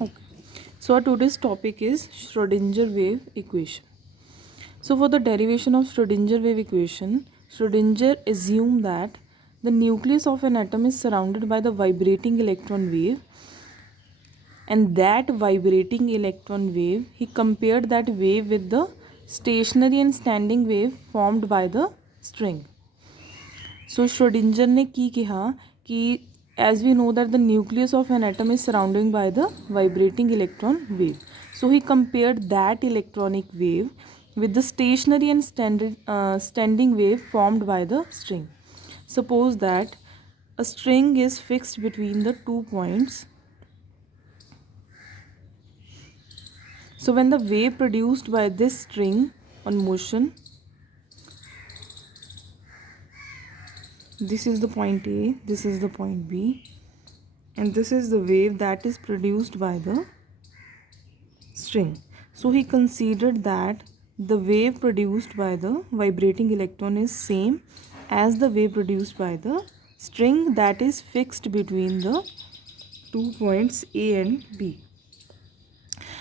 Okay. So our today's topic is Schrodinger wave equation. So for the derivation of Schrodinger wave equation, Schrodinger assumed that the nucleus of an atom is surrounded by the vibrating electron wave, and that vibrating electron wave, he compared that wave with the stationary and standing wave formed by the string. So Schrodinger ने की कहा कि as we know that the nucleus of an atom is surrounded by the vibrating electron wave. So he compared that electronic wave with the stationary and standing wave formed by the string. Suppose that a string is fixed between the 2 points. So when the wave produced by this string on motion, this is the point A, this is the point B, and this is the wave that is produced by the string. So he considered that the wave produced by the vibrating electron is same as the wave produced by the string that is fixed between the 2 points A and B.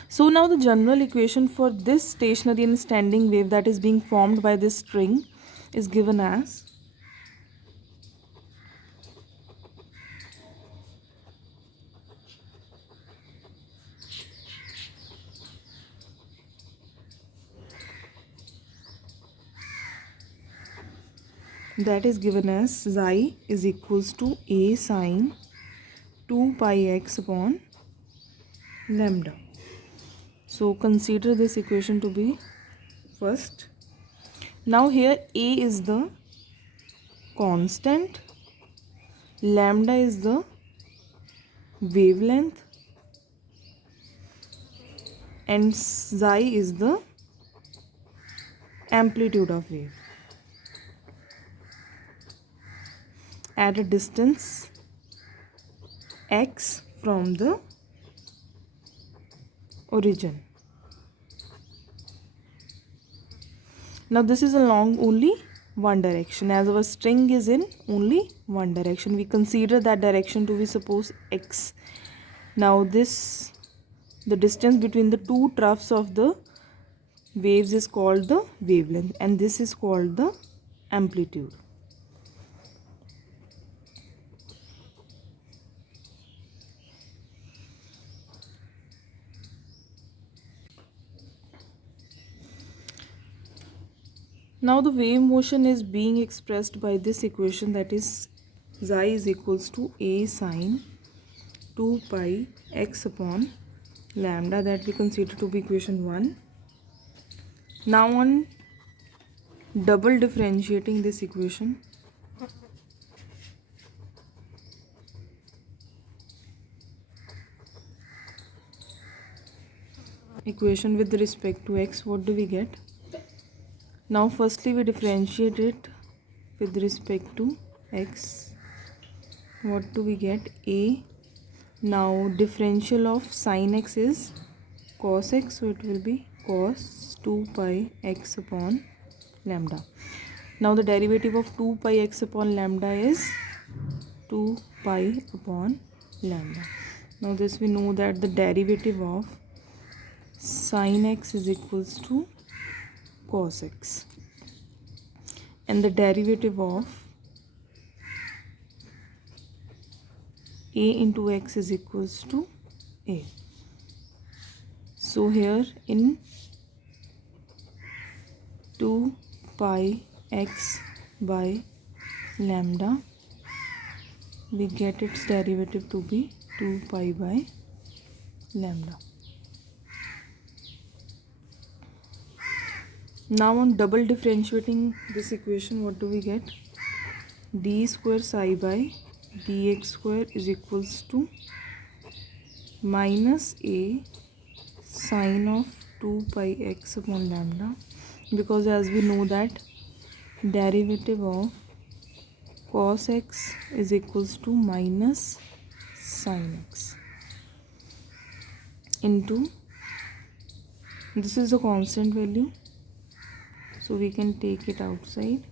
So now the general equation for this stationary and standing wave that is being formed by this string is given as psi is equals to A sine 2 pi x upon lambda. So consider this equation to be first. Now here A is the constant, lambda is the wavelength, and psi is the amplitude of wave at a distance x from the origin. Now this is along only one direction, as our string is in only one direction. We consider that direction to be suppose x. Now the distance between the two troughs of the waves is called the wavelength, and this is called the amplitude. Now the wave motion is being expressed by this equation, that is psi is equals to A sine 2 pi x upon lambda, that we consider to be equation 1. Now on double differentiating this equation, with respect to x, what do we get? Now firstly we differentiate it with respect to x. What do we get? A. Now differential of sine x is cos x, so it will be cos 2 pi x upon lambda. Now the derivative of 2 pi x upon lambda is 2 pi upon lambda. Now this we know that the derivative of sine x is equals to cos x, and the derivative of a into x is equals to a. So here in 2 pi x by lambda, we get its derivative to be 2 pi by lambda. Now on double differentiating this equation, what do we get? D square psi by dx square is equals to minus a sine of 2 pi x upon lambda, because as we know that derivative of cos x is equals to minus sine x into, this is the constant value, so we can take it outside.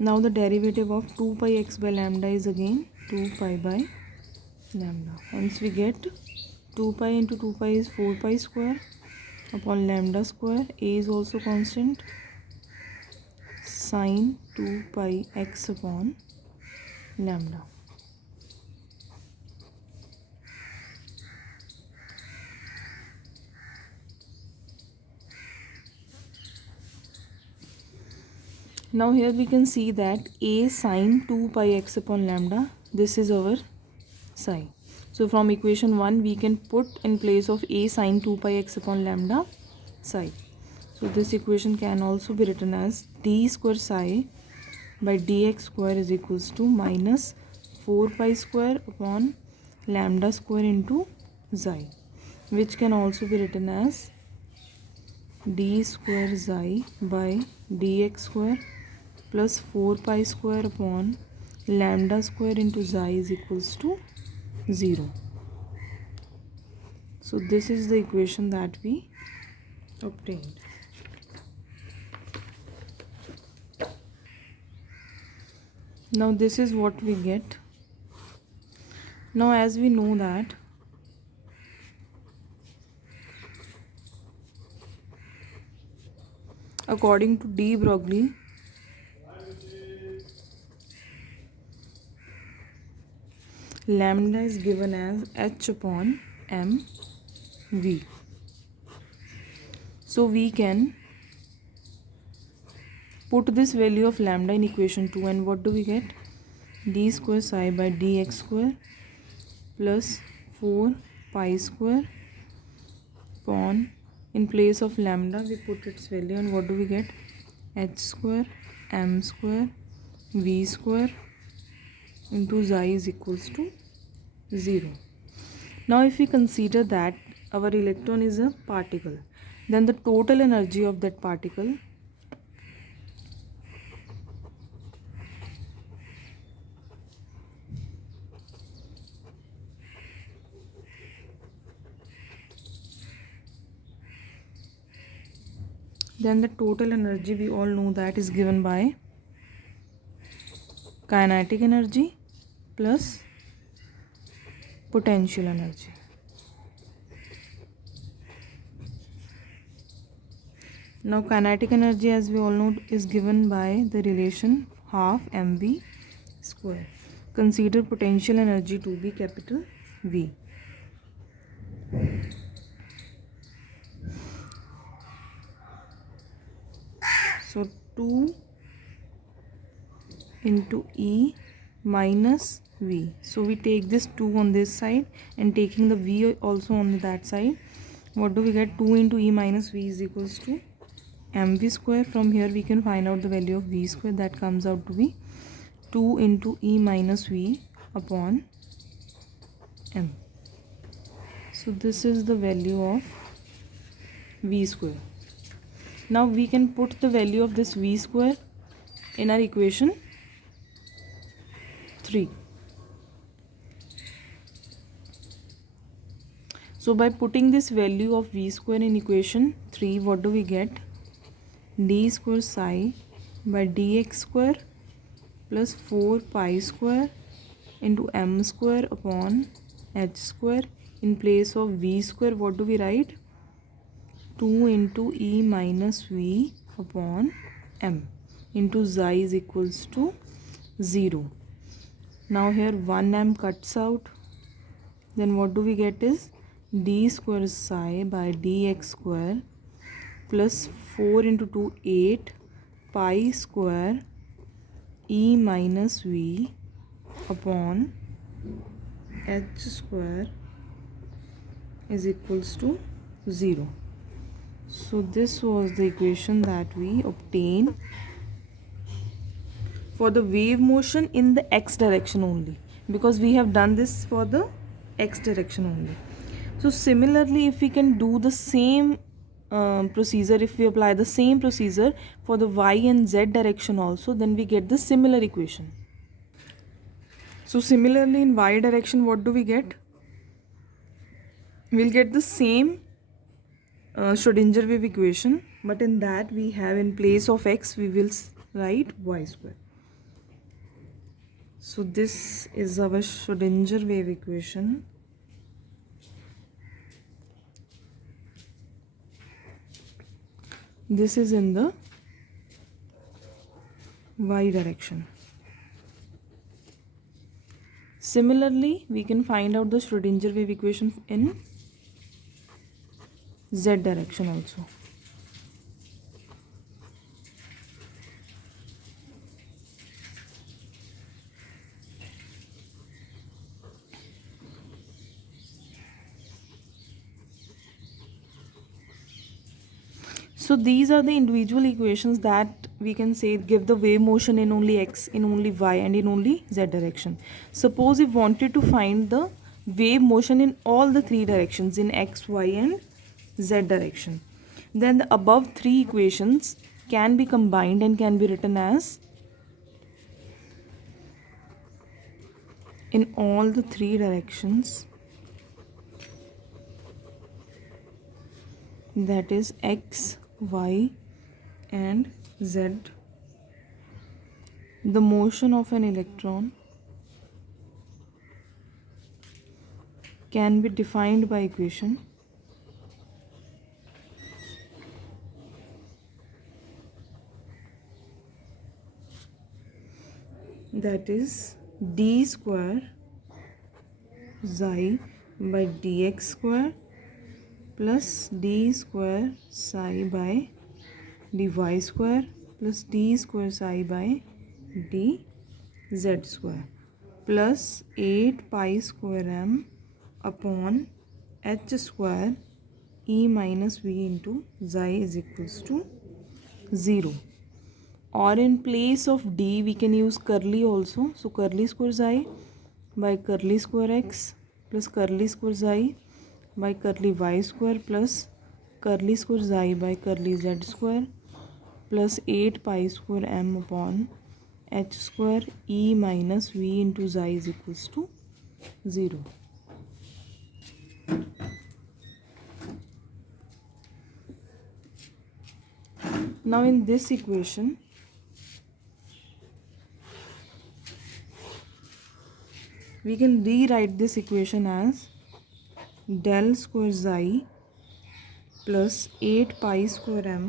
Now the derivative of 2 pi x by lambda is again 2 pi by lambda. Hence we get 2 pi into 2 pi is 4 pi square upon lambda square. A is also constant. Sine 2 pi x upon lambda. Now here we can see that a sine 2 pi x upon lambda, this is our psi. So from equation 1 we can put in place of a sine 2 pi x upon lambda psi. So this equation can also be written as d square psi by dx square is equals to minus 4 pi square upon lambda square into psi, which can also be written as d square psi by dx square plus 4 pi square upon lambda square into psi is equals to 0. So this is the equation that we obtained. Now this is what we get. Now as we know that according to de Broglie, lambda is given as h upon m v. So we can put this value of lambda in equation 2 and what do we get? D square psi by dx square plus 4 pi square upon, in place of lambda we put its value and what do we get? H square m square v square into psi is equals to 0. Now if we consider that our electron is a particle, then the total energy of that particle we all know that is given by kinetic energy plus potential energy. Now kinetic energy, as we all know, is given by the relation half mv square. Consider potential energy to be capital V. So 2 into E minus V. So we take this 2 on this side and taking the V also on that side. What do we get? 2 into E minus V is equals to mv square. From here we can find out the value of V square. That comes out to be 2 into E minus V upon m. So this is the value of V square. Now we can put the value of this V square in our equation 3. So by putting this value of V square in equation 3, what do we get? D square psi by dx square plus 4 pi square into m square upon h square. In place of V square, what do we write? 2 into E minus V upon m into psi is equals to 0. Now here 1m cuts out. Then what do we get is d square psi by dx square plus 4 into 2 8 pi square E minus V upon h square is equals to 0. So this was the equation that we obtained for the wave motion in the x direction only, because we have done this for the x direction only. So similarly, if we can do the same procedure, if we apply the same procedure for the y and z direction also, then we get the similar equation. So similarly in y direction, what do we get? We'll get the same Schrodinger wave equation, but in that we have, in place of x we will write y square. So this is our Schrodinger wave equation. This is in the y direction. Similarly, we can find out the Schrodinger wave equation in z direction also. So these are the individual equations that we can say give the wave motion in only x, in only y, and in only z direction. Suppose if wanted to find the wave motion in all the three directions, in x, y, and z direction, then the above three equations can be combined and can be written as, in all the three directions, that is x, y, and z, the motion of an electron can be defined by equation that is d square psi by dx square plus d square psi by dy square plus d square psi by dz square plus 8 pi square m upon h square e minus v into xi is equals to 0. Or in place of d we can use curly also. So curly square xi by curly square x plus curly square xi by curly y square plus curly square xi by curly z square plus 8 pi square m upon h square e minus v into xi is equals to 0. Now in this equation, we can rewrite this equation as del square xi plus 8 pi square m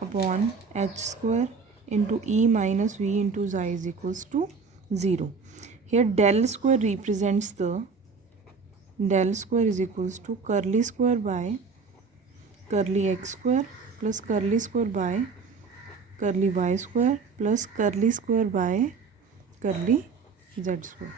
upon h square into e minus v into xi is equals to 0. Here del square represents the, del square is equals to curly square by curly x square plus curly square by curly y square plus curly square by curly z square.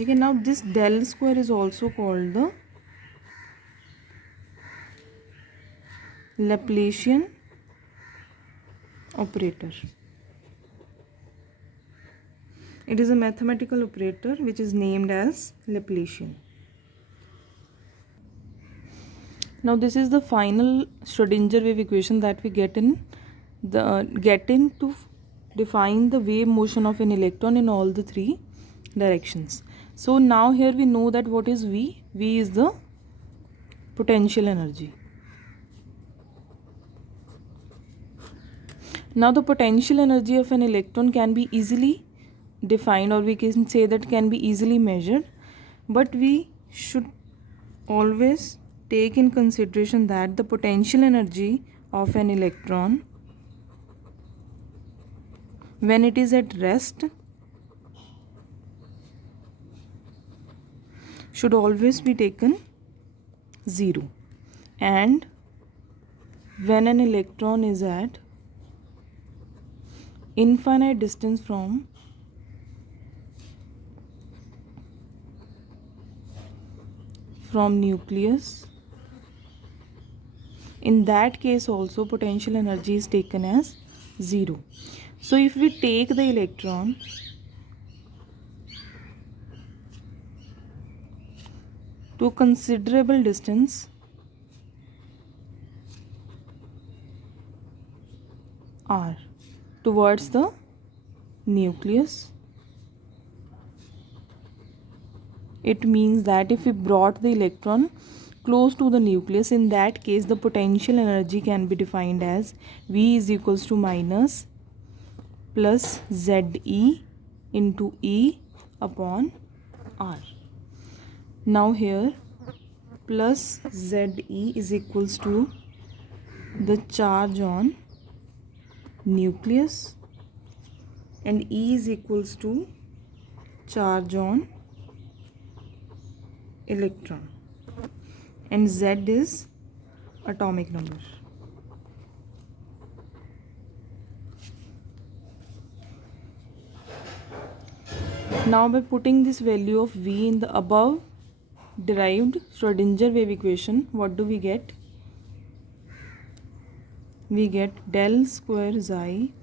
Okay, now this del square is also called the Laplacian operator. It is a mathematical operator which is named as Laplacian. Now this is the final Schrodinger wave equation that we get in to define the wave motion of an electron in all the three directions. So now here we know that what is V? V is the potential energy. Now the potential energy of an electron can be easily defined, or we can say that can be easily measured, but we should always take in consideration that the potential energy of an electron when it is at rest should always be taken 0, and when an electron is at infinite distance from nucleus, in that case also potential energy is taken as 0. So if we take the electron to considerable distance r towards the nucleus, it means that if we brought the electron close to the nucleus. In that case, the potential energy can be defined as V is equals to minus plus ZE into E upon R. Now here plus ZE is equals to the charge on nucleus and E is equals to charge on electron, and Z is atomic number. Now by putting this value of V in the above derived Schrodinger wave equation, what do we get? We get del square xi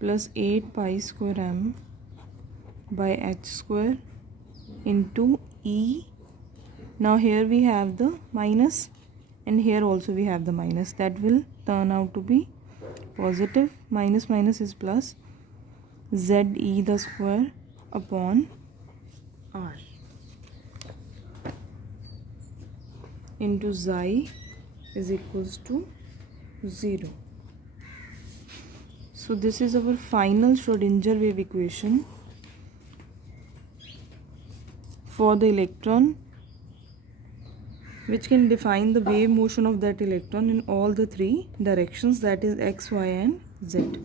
plus 8 pi square m by h square into E. Now here we have the minus and here also we have the minus. That will turn out to be positive. Minus minus is plus. ZE the square upon R into xi is equals to 0. So this is our final Schrodinger wave equation for the electron, which can define the wave motion of that electron in all the three directions, that is x, y and z.